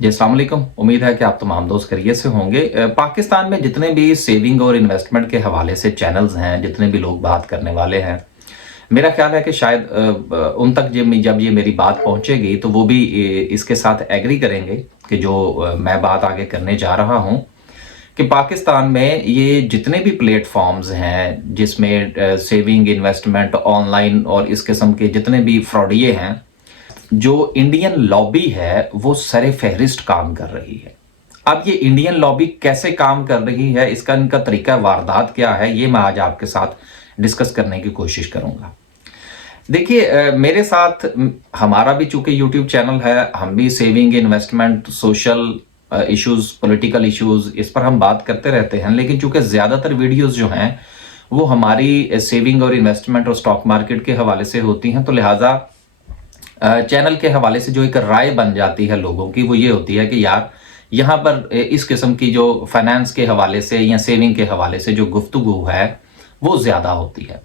जी अस्सलाम वालेकुम। उम्मीद है कि आप तमाम दोस्त खैरियत से होंगे। पाकिस्तान में जितने भी सेविंग और इन्वेस्टमेंट के हवाले से चैनल्स हैं, जितने भी लोग बात करने वाले हैं, मेरा ख्याल है कि शायद उन तक जब ये मेरी बात पहुंचेगी तो वो भी इसके साथ एग्री करेंगे कि जो मैं बात आगे करने जा रहा हूं कि पाकिस्तान में ये जितने भी प्लेटफॉर्म्स हैं जिसमें सेविंग, इन्वेस्टमेंट, ऑनलाइन और इस किस्म के जितने भी फ्रॉडिये हैं, जो इंडियन लॉबी है वो सरे फहरिस्त काम कर रही है। अब ये इंडियन लॉबी कैसे काम कर रही है, इसका इनका तरीका वारदात क्या है, ये मैं आज आपके साथ डिस्कस करने की कोशिश करूंगा। देखिए, मेरे साथ हमारा भी चूंकि यूट्यूब चैनल है, हम भी saving, investment, social issues, political issues, इस पर हम बात करते रहते हैं। लेकिन चूंकि ज्यादातर वीडियोस जो हैं वो हमारी सेविंग और इन्वेस्टमेंट और स्टॉक मार्केट के हवाले से होती हैं, तो लिहाजा चैनल के हवाले से जो एक राय बन जाती है लोगों की वो ये होती है कि यार यहाँ पर इस किस्म की जो फाइनेंस के हवाले से या सेविंग के हवाले से जो गुफ्तगू है वो ज़्यादा होती है।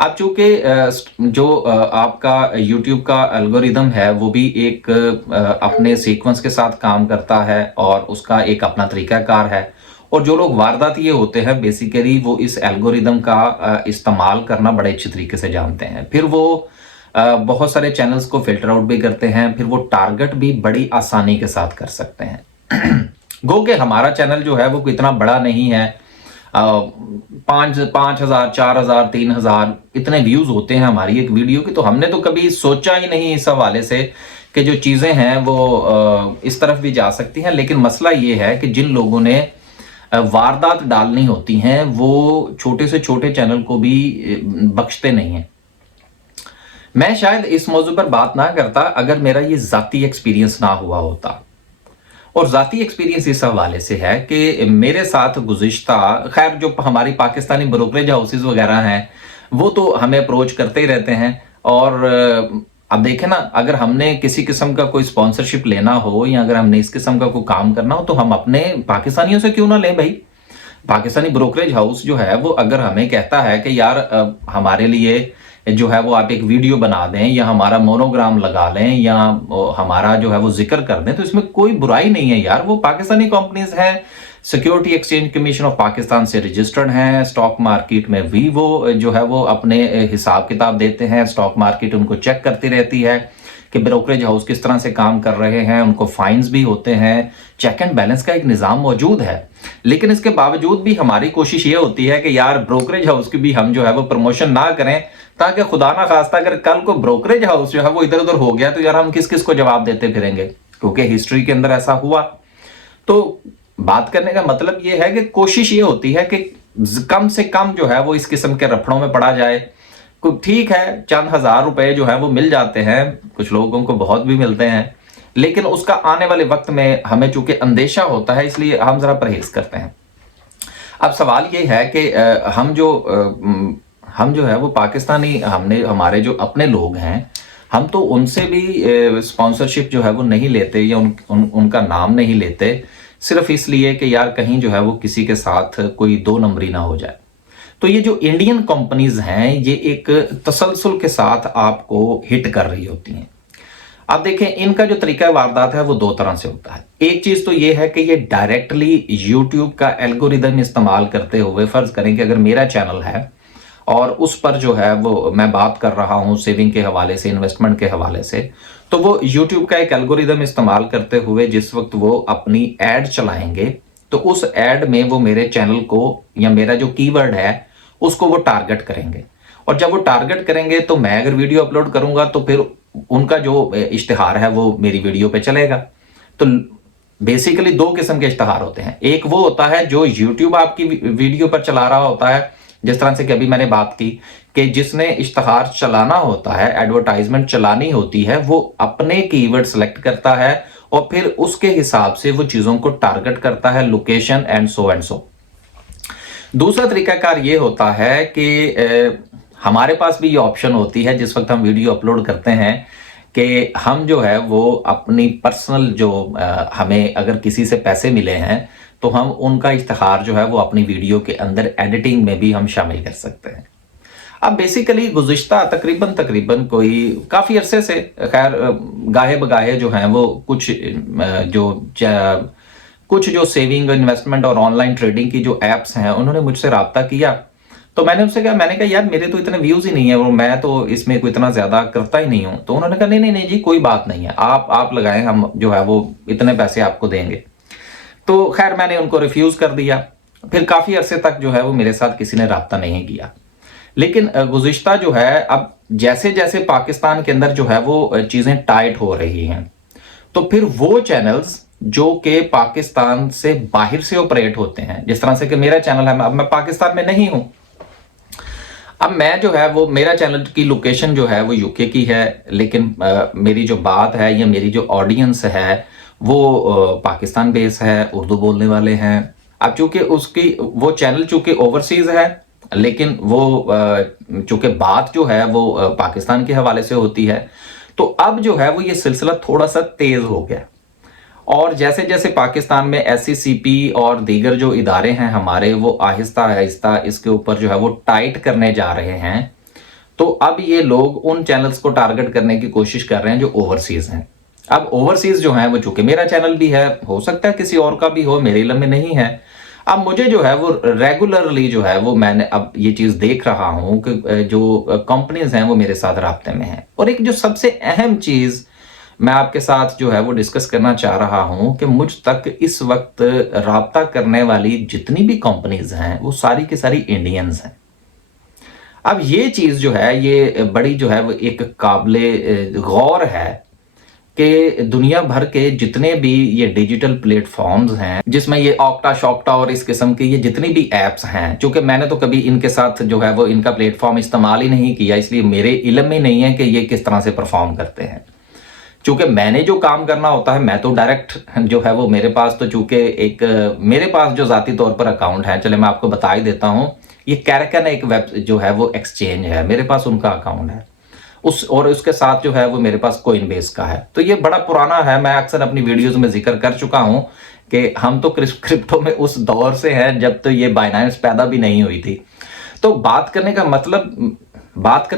अब चूंकि जो आपका YouTube का एल्गोरिदम है वो भी एक अपने सीक्वेंस के साथ काम करता है और उसका एक अपना तरीकाकार है, और जो लोग वारदाती होते हैं बेसिकली वो इस एल्गोरिदम का इस्तेमाल करना बड़े अच्छे तरीके से जानते हैं। फिर वो बहुत सारे चैनल्स को फिल्टर आउट भी करते हैं, फिर वो टारगेट भी बड़ी आसानी के साथ कर सकते हैं। गो कि हमारा चैनल जो है वो इतना बड़ा नहीं है, 5,000, 4,000, 3,000 इतने व्यूज होते हैं हमारी एक वीडियो की, तो हमने तो कभी सोचा ही नहीं इस हवाले से कि जो चीजें हैं वो इस तरफ भी जा सकती हैं। लेकिन मसला ये है कि जिन लोगों ने वारदात डालनी होती हैं वो छोटे से छोटे चैनल को भी बख्शते नहीं हैं। मैं शायद इस मौजू पर बात ना करता अगर मेरा ये जाती एक्सपीरियंस ना हुआ होता, और जाती एक्सपीरियंस इस हवाले से है कि मेरे साथ गुज़िश्ता, खैर जो हमारी पाकिस्तानी ब्रोकरेज हाउसेज वगैरह हैं वो तो हमें अप्रोच करते ही रहते हैं। और अब देखें ना, अगर हमने किसी किस्म का कोई स्पॉन्सरशिप लेना हो या अगर हमने इस किस्म का कोई काम करना हो तो हम अपने पाकिस्तानियों से क्यों ना लें भाई। पाकिस्तानी ब्रोकरेज हाउस जो है वो अगर हमें कहता है कि यार हमारे लिए जो है वो आप एक वीडियो बना दें या हमारा मोनोग्राम लगा लें या हमारा जो है वो जिक्र कर दें, तो इसमें कोई बुराई नहीं है यार। वो पाकिस्तानी कंपनीज हैं, security exchange commission of Pakistan से रजिस्टर्ड हैं, स्टॉक मार्केट में भी वो जो है वो अपने हिसाब किताब देते हैं, स्टॉक मार्केट उनको चेक करती रहती है कि ब्रोकरेज हाउस किस तरह से काम कर रहे हैं, उनको फाइन्स भी होते हैं, चेक एंड बैलेंस का एक निज़ाम मौजूद है। लेकिन इसके बावजूद भी हमारी कोशिश ये होती है कि यार ब्रोकरेज हाउस की भी हम जो है वो प्रमोशन ना करें, ताकि खुदा ना खास्ता अगर कल को ब्रोकरेज हाउस जो है वो इधर उधर हो गया तो यार हम किस किस को जवाब देते फिरेंगे, क्योंकि हिस्ट्री के अंदर ऐसा हुआ। तो बात करने का मतलब ये है कि कोशिश ये होती है कि कम से कम जो है वो इस किस्म के रफड़ों में पड़ा जाए। ठीक है, चंद हजार रुपए जो है वो मिल जाते हैं, कुछ लोगों को बहुत भी मिलते हैं, लेकिन उसका आने वाले वक्त में हमें चूंकि अंदेशा होता है इसलिए हम जरा परहेज करते हैं। अब सवाल ये है कि हम जो है वो पाकिस्तानी, हमारे जो अपने लोग हैं हम तो उनसे भी स्पॉन्सरशिप जो है वो नहीं लेते या उनका नाम नहीं लेते, सिर्फ इसलिए कि यार कहीं जो है वो किसी के साथ कोई दो नंबरी ना हो जाए। तो ये जो इंडियन कंपनीज हैं ये एक तसलसल के साथ आपको हिट कर रही होती हैं। अब देखें, इनका जो तरीका वारदात है वो दो तरह से होता है। एक चीज तो ये है कि ये डायरेक्टली यूट्यूब का एल्गोरिदम इस्तेमाल करते हुए, फर्ज करें कि अगर मेरा चैनल है और उस पर जो है वो मैं बात कर रहा हूं सेविंग के हवाले से, इन्वेस्टमेंट के हवाले से, तो वो यूट्यूब का एक एल्गोरिदम इस्तेमाल करते हुए जिस वक्त वो अपनी एड चलाएंगे तो उस एड में वो मेरे चैनल को या मेरा जो कीवर्ड है उसको वो टारगेट करेंगे। और जब वो टारगेट करेंगे तो मैं अगर वीडियो अपलोड करूंगा तो फिर उनका जो इश्तिहार है वो मेरी वीडियो पे चलेगा। तो बेसिकली दो किस्म के इश्तिहार होते हैं। एक वो होता है जो यूट्यूब आपकी वीडियो पर चला रहा होता है, जिस तरह से कि अभी मैंने बात की कि जिसने इश्तिहार चलाना होता है, एडवर्टाइजमेंट चलानी होती है, वो अपने कीवर्ड सेलेक्ट करता है और फिर उसके हिसाब से वो चीजों को टारगेट करता है, लोकेशन एंड सो। दूसरा तरीकाकार ये होता है कि हमारे पास भी ये ऑप्शन होती है जिस वक्त हम वीडियो अपलोड करते हैं कि हम जो है वो अपनी पर्सनल जो हमें अगर किसी से पैसे मिले हैं तो हम उनका इश्तिहार जो है वो अपनी वीडियो के अंदर एडिटिंग में भी हम शामिल कर सकते हैं। अब बेसिकली गुज़िश्ता तकरीबन कोई काफ़ी अरसे से, खैर गाहे बगाहे जो हैं वो कुछ जो सेविंग, इन्वेस्टमेंट और ऑनलाइन ट्रेडिंग की जो एप्स हैं उन्होंने मुझसे रब्ता किया। तो मैंने उनसे कहा, मैंने कहा यार मेरे तो इतने व्यूज़ ही नहीं है और मैं तो इसमें कोई इतना ज़्यादा करता ही नहीं हूँ। तो उन्होंने कहा नहीं जी कोई बात नहीं है, आप लगाएं, हम जो है वो इतने पैसे आपको देंगे। तो खैर मैंने उनको रिफ्यूज़ कर दिया। फिर काफ़ी अरसे तक जो है वो मेरे साथ किसी ने रब्ता नहीं किया। लेकिन गुज़िश्ता जो है, अब जैसे जैसे पाकिस्तान के अंदर जो है वो चीज़ें टाइट हो रही हैं, तो फिर वो चैनल्स जो कि पाकिस्तान से बाहर से ऑपरेट होते हैं, जिस तरह से कि मेरा चैनल है, अब मैं पाकिस्तान में नहीं हूं, अब मैं जो है वो मेरा चैनल की लोकेशन जो है वो यूके की है, लेकिन मेरी जो बात है या मेरी जो ऑडियंस है वो पाकिस्तान बेस है, उर्दू बोलने वाले हैं। अब चूंकि वो चैनल चूंकि ओवरसीज है, लेकिन वो चूंकि बात जो है वो पाकिस्तान के हवाले से होती है, तो अब जो है वो ये सिलसिला थोड़ा सा तेज हो गया। और जैसे जैसे पाकिस्तान में SCCP और दीगर जो इदारे हैं हमारे, वो आहिस्ता आहिस्ता इसके ऊपर जो है वो टाइट करने जा रहे हैं, तो अब ये लोग उन चैनल्स को टारगेट करने की कोशिश कर रहे हैं जो ओवरसीज हैं। अब ओवरसीज जो है वो, चूंकि मेरा चैनल भी है, हो सकता है किसी और का भी हो, मेरे इल्म में नहीं है। अब मुझे जो है वो रेगुलरली जो है वो मैंने अब ये चीज देख रहा हूं कि जो कंपनीज हैं वो मेरे साथ राब्ते में हैं। और एक जो सबसे अहम चीज मैं आपके साथ जो है वो डिस्कस करना चाह रहा हूं कि मुझ तक इस वक्त राब्ता करने वाली जितनी भी कंपनीज हैं वो सारी की सारी इंडियंस हैं। अब ये चीज जो है ये बड़ी जो है वो एक काबिले गौर है कि दुनिया भर के जितने भी ये डिजिटल प्लेटफॉर्म्स हैं, जिसमें ये ऑक्टा शॉक्टा और इस किस्म की ये जितनी भी एप्स हैं, चूंकि मैंने तो कभी इनके साथ जो है वो इनका प्लेटफॉर्म इस्तेमाल ही नहीं किया, इसलिए मेरे इल्म में नहीं है कि ये किस तरह से परफॉर्म करते हैं। चूंकि मैंने जो काम करना होता है, मैं तो डायरेक्ट जो है वो, मेरे पास तो चूंकि मेरे पास जो जाती तौर पर अकाउंट है, चले मैं आपको बता ही देता हूं, ये कैरकन एक वेब जो है वो एक्सचेंज है, मेरे पास उनका अकाउंट है और उसके साथ जो है वो मेरे पास कोइनबेस का है। तो ये बड़ा पुराना है, मैं अक्सर अपनी वीडियोस में जिक्र कर चुका हूं कि हम तो क्रिप्टो में उस दौर से हैं जब तो ये बाइनेंस पैदा भी नहीं हुई थी। तो बात करने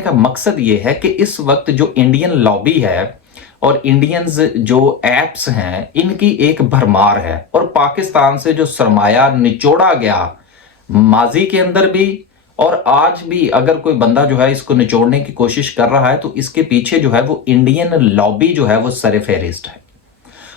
का मकसद ये है कि इस वक्त जो इंडियन लॉबी है और इंडियंस जो एप्स हैं, इनकी एक भरमार है, और पाकिस्तान से जो सरमाया निचोड़ा गया माजी के अंदर भी और आज भी, अगर कोई बंदा जो है इसको निचोड़ने की कोशिश कर रहा है, तो इसके पीछे जो है वो इंडियन लॉबी जो है वो सर फेहरिस्त है।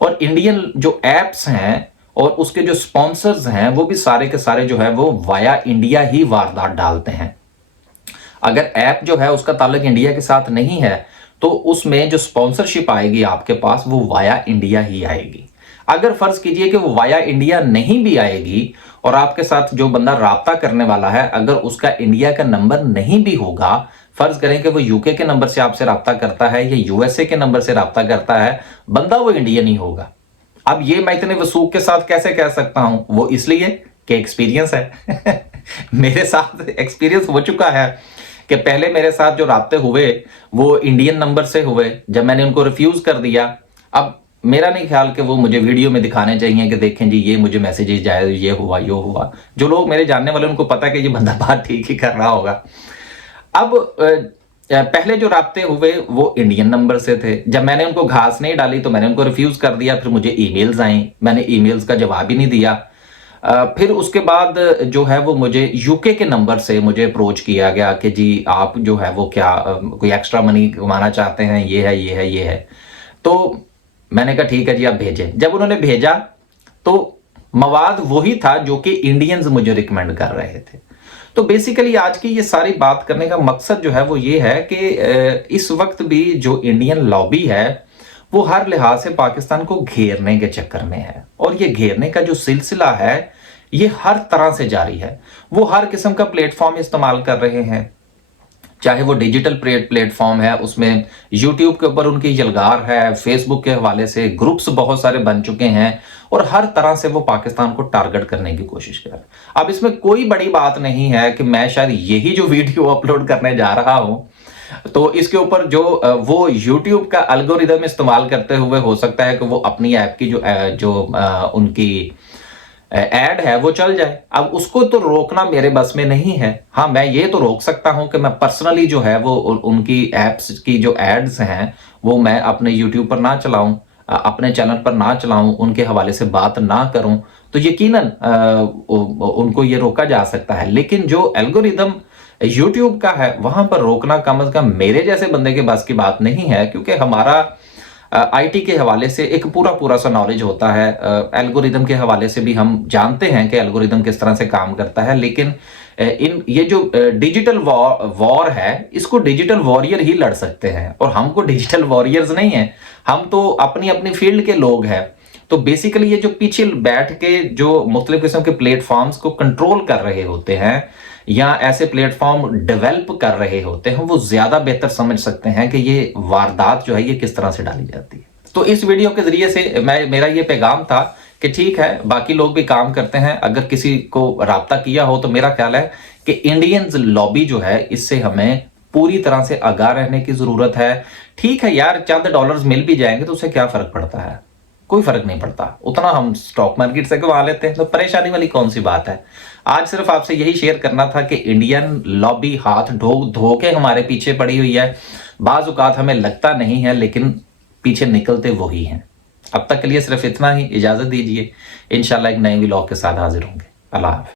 और इंडियन जो एप्स हैं और उसके जो स्पॉन्सर्स हैं वो भी सारे के सारे जो है वो वाया इंडिया ही वारदात डालते हैं। अगर ऐप जो है उसका ताल्लुक इंडिया के साथ नहीं है, तो उसमें जो स्पॉन्सरशिप आएगी आपके पास वो वाया इंडिया ही आएगी। अगर फर्ज कीजिए कि वो वाया इंडिया नहीं भी आएगी और आपके साथ जो बंदा राब्ता करने वाला है, अगर उसका इंडिया का नंबर नहीं भी होगा, फर्ज करें कि वो यूके के नंबर से आपसे राब्ता करता है या यूएसए के नंबर से राब्ता करता है, बंदा वो इंडियन ही होगा। अब ये मैं इतने वसूख के साथ कैसे कह सकता हूं? वो इसलिए कि एक्सपीरियंस है मेरे साथ एक्सपीरियंस हो चुका है कि पहले मेरे साथ जो राब्ते हुए वो इंडियन नंबर से हुए, जब मैंने उनको रिफ्यूज कर दिया, अब मेरा नहीं ख्याल कि वो मुझे वीडियो में दिखाने चाहिए कि देखें जी ये मुझे मैसेजेस जाए, ये हुआ यो हुआ। जो लोग मेरे जानने वाले उनको पता है कि ये बंदा बात ठीक ही कर रहा होगा। अब पहले जो राब्ते हुए वो इंडियन नंबर से थे, जब मैंने उनको घास नहीं डाली तो मैंने उनको रिफ्यूज कर दिया। फिर मुझे ईमेल्स आई, मैंने ईमेल्स का जवाब ही नहीं दिया। फिर उसके बाद जो है वो मुझे यूके के नंबर से मुझे अप्रोच किया गया कि जी आप जो है वो क्या कोई एक्स्ट्रा मनी कमाना चाहते हैं, ये है। तो मैंने कहा ठीक है जी आप भेजें। जब उन्होंने भेजा तो मवाद वही था जो कि इंडियंस मुझे रिकमेंड कर रहे थे। तो बेसिकली आज की ये सारी बात करने का मकसद जो है वो ये है कि इस वक्त भी जो इंडियन लॉबी है वो हर लिहाज से पाकिस्तान को घेरने के चक्कर में है, और ये घेरने का जो सिलसिला है ये हर तरह से जारी है। वो हर किस्म का प्लेटफॉर्म इस्तेमाल कर रहे हैं, चाहे वो डिजिटल प्लेटफॉर्म है, उसमें यूट्यूब के ऊपर उनकी यलगार है, फेसबुक के हवाले से ग्रुप्स बहुत सारे बन चुके हैं, और हर तरह से वो पाकिस्तान को टारगेट करने की कोशिश कर रहे हैं। अब इसमें कोई बड़ी बात नहीं है कि मैं शायद यही जो वीडियो अपलोड करने जा रहा हूं, तो इसके ऊपर जो वो यूट्यूब का एल्गोरिदम इस्तेमाल करते हुए हो सकता है कि वो अपनी ऐप की जो उनकी ऐड है वो चल जाए। अब उसको तो रोकना मेरे बस में नहीं है। हाँ, मैं ये तो रोक सकता हूं कि मैं पर्सनली जो है वो उनकी एप्स की जो एड्स हैं वो मैं अपने यूट्यूब पर ना चलाऊं, अपने चैनल पर ना चलाऊं, उनके हवाले से बात ना करूं, तो यकीनन उनको ये रोका जा सकता है। लेकिन जो एल्गोरिदम यूट्यूब का है वहां पर रोकना कम से कम मेरे जैसे बंदे के बस की बात नहीं है, क्योंकि हमारा आईटी के हवाले से एक पूरा पूरा सा नॉलेज होता है। एल्गोरिदम के हवाले से भी हम जानते हैं कि एल्गोरिदम किस तरह से काम करता है। लेकिन इन ये जो डिजिटल वॉर है, इसको डिजिटल वॉरियर ही लड़ सकते हैं, और हमको डिजिटल वॉरियर्स नहीं है, हम तो अपनी अपनी फील्ड के लोग हैं। तो बेसिकली ये जो पीछे बैठ के जो मुख्तलिफ किस्म के प्लेटफॉर्म्स को कंट्रोल कर रहे होते हैं या ऐसे प्लेटफॉर्म डेवलप कर रहे होते हैं, वो ज्यादा बेहतर समझ सकते हैं कि ये वारदात जो है ये किस तरह से डाली जाती है। तो इस वीडियो के जरिए से मेरा ये पैगाम था कि ठीक है, बाकी लोग भी काम करते हैं, अगर किसी को राब्ता किया हो तो मेरा ख्याल है कि इंडियंस लॉबी जो है इससे हमें पूरी तरह से आगाह रहने की जरूरत है। ठीक है यार, चंद डॉलर्स मिल भी जाएंगे तो उससे क्या फर्क पड़ता है, कोई फर्क नहीं पड़ता, उतना हम स्टॉक मार्केट से कमा लेते हैं, तो परेशानी वाली कौन सी बात है। आज सिर्फ आपसे यही शेयर करना था कि इंडियन लॉबी हाथ धो के हमारे पीछे पड़ी हुई है। बाज औकात हमें लगता नहीं है, लेकिन पीछे निकलते वही हैं। अब तक के लिए सिर्फ इतना ही, इजाजत दीजिए, इंशाल्लाह एक नए व्लॉग के साथ हाजिर होंगे। अल्लाह हाफ़िज़।